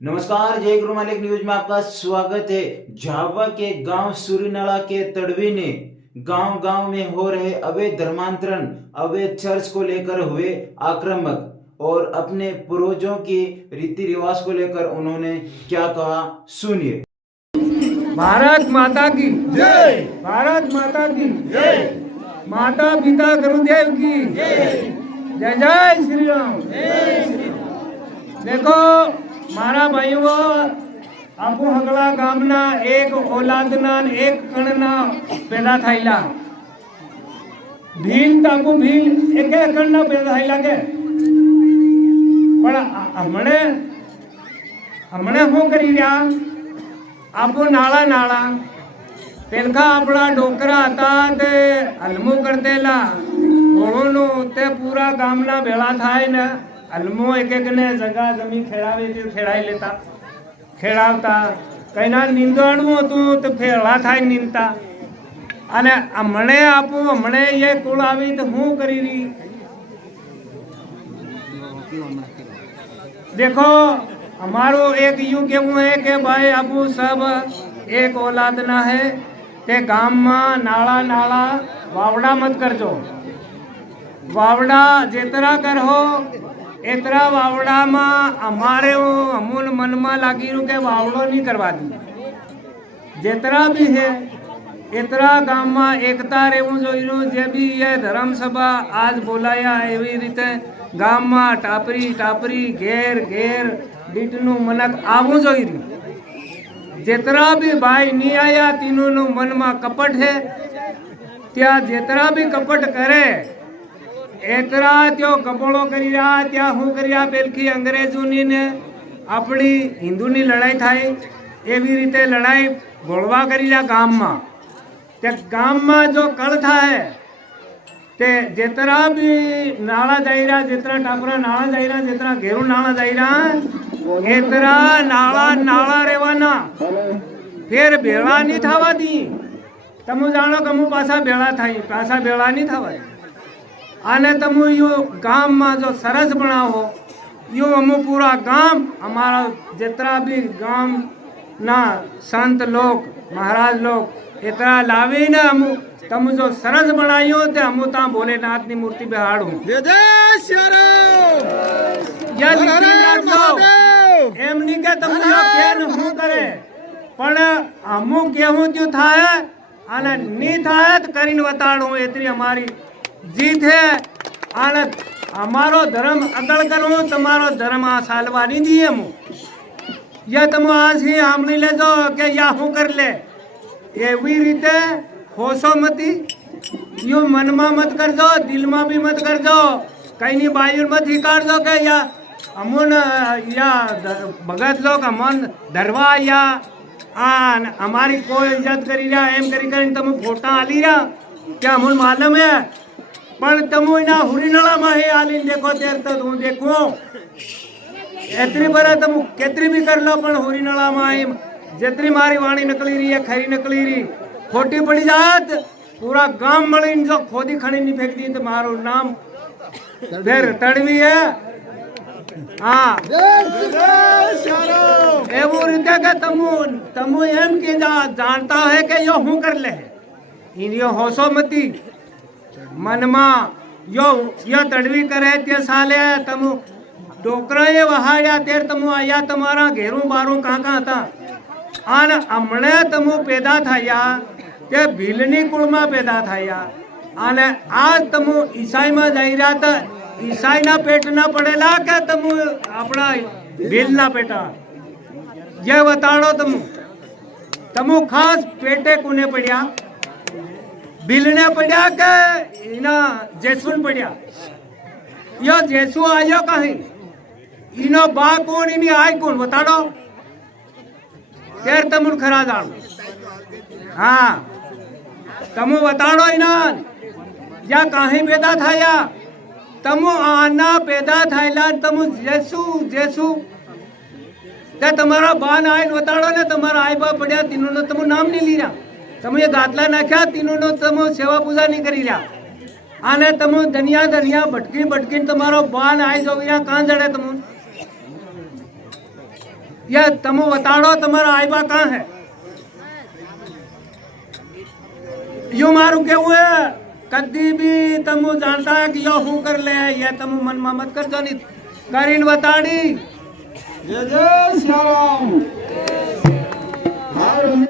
नमस्कार, जय गुरु मालिक न्यूज में आपका स्वागत है। झाबुआ के गांव सूरीनाला के तड़वी ने गांव गांव में हो रहे अवैध धर्मांतरण, अवैध चर्च को लेकर हुए आक्रामक और अपने पूर्वजों की रीति रिवाज को लेकर उन्होंने क्या कहा, सुनिए। भारत माता की जय, भारत माता की जय, माता पिता गुरुदेव की जय, जय जय श्री राम। देखो मारा भाईओ, आपू हगला गामना एक औलादना एक कणना पैदा थायला। भील ताकू भील एक कणना पैदा थायला के पण हमणे શું કરી રહ્યા? આપો નાળા નાળા પેલકા આપણા ડોકરા હતા તે હલમું કરતેલા ઘોડોનું તે પૂરા ગામના ભેળા થાય ને હલમો એક એકને જગા જમી ખેડાવે તે ખેડાઈ લેતા ખેડાવતા કઈના નીંદણું હતું તો ભેળા થાય નીંદતા અને હમણે આપું હમણે એ કુળ આવી તો શું કરી રહી? देखो हमारो एक यूं केवू है कि भाई आपू सब एक औलाद ना है ते गाम में नाला नाला वावड़ा मत करजो। वावड़ा जेतरा कर हो एतरा वावड़ा में हमारे अमूल मन में लागी रू के वावड़ो नहीं करवा दी। जेतरा भी है एतरा गाम में एकता रेवू जोईरू। जे भी ये धर्म सभा आज बोलाया एवी रीते गाम में टापरी टापरी घेर घेर बीटनु मनक आवू जोई रही। जेतरा भी भाई नहीं आया तीनों मन में कपट है, त्या जेतरा भी कपट करे एतरा त्यो कपोड़ो करी रहा। त्या हूँ करी रहा पेलखी अंग्रेजोनी ने अपनी हिंदूनी लड़ाई थाई एवी रीते लड़ाई घोड़वा करी रहा गाम में। त्या गाम में जो कल था है ते जेतरा भी नाला जाई रहा, जेतरा टापरा नाला जाई रहा, जेतरा घेरू नाला जाई रहा एतरा नाला नाला रेवाना, फिर भेड़ा नहीं थावा दी। तमु जानो कमु पासा भेड़ा थाई, पासा भेड़ा नहीं थावा दी। आने तमु यो गाम में जो सरस बनाओ यो अमु पूरा गाम हमारा जेतरा भी गाम ना संत लोग महाराज लोग एतरा लावी ना अमु तमु जो सरस बनायो ते हमू ता भोलेनाथ की मूर्ति बिहाड़ू। जय जय श्री राम। या एम नहीं के तमु यो केन हूं करे पण हमू केहू त्यो थाए आने नी थाए त करीन बताड़ू। एतरी हमारी जीत है। आने हमारो धर्म अगल करूं तुम्हारो धर्म आ सालवा नहीं दिए मु या तमु आज ही हमने ले जो के या हूं कर ले एवी रीते होशो मती यू मन में मत कर दो, दिल में भी मत कर दो, कहीं नहीं बायु मत ही कर दो के या अमुन या भगत लोग अमन धरवा या आन हमारी कोई इज्जत करी रहा एम करी करी तमु फोटा आली रहा क्या अमुन मालूम है पण तमु ना हुरीनला में ही आली देखो तेर तो तू देखो एतरी बरा तमु केतरी भी कर लो पण हुरीनला में जेतरी मारी वाणी निकली रही है खरी निकली रही खोटी पड़ी जात पूरा गांव मळीन जो खोदी खणी नहीं फेंक दी तो मारो नाम फिर तड़वी है। हाँ एवं रीते के तमु एम के जानता है कि यो हूँ कर ले इन यो होशो मती मन में यो तड़वी करे ते साले तमु डोकरा ये वहाया तेर तमु आया तुम्हारा घेरू बारू कहाँ था आन हमने तमु पैदा थाया ते भीलनी कुल में पैदा थाया आने आज तमु ईसाई में जाई रहा था ईसाई ना पेट ना पड़ेला के तमु अपना भील ना पेटा ये बताड़ो तमु खास पेटे कुने पड़िया भीलने पड़िया के इना जेसुन पड़िया यो जेसु आयो कहीं इनो बा कौन इनी आय कौन बताड़ो तेर तमुन खरा जानो। हाँ तमु बताड़ो इना या कहीं पैदा थाया तमु आना पैदा थायला तमु जेसु जेसु ते तुम्हारा बान आय बताड़ो ने तुम्हारा आय बा पड़िया तीनों ने तमु नाम नहीं लीरा तमु ये गातला नाख्या तीनों ने तमु सेवा पूजा नहीं करी रहा आने तमु धनिया धनिया भटकी भटकी तुम्हारो बान आय जो कहाँ जड़े तमु ये तमु बताड़ो तुम्हारा आईबा कहाँ है। यू मारू के हुए कदी भी तमु जानता है कि यो हूँ कर ले ये तमु मन मत कर जानी करीन बताड़ी। जय जय श्री राम।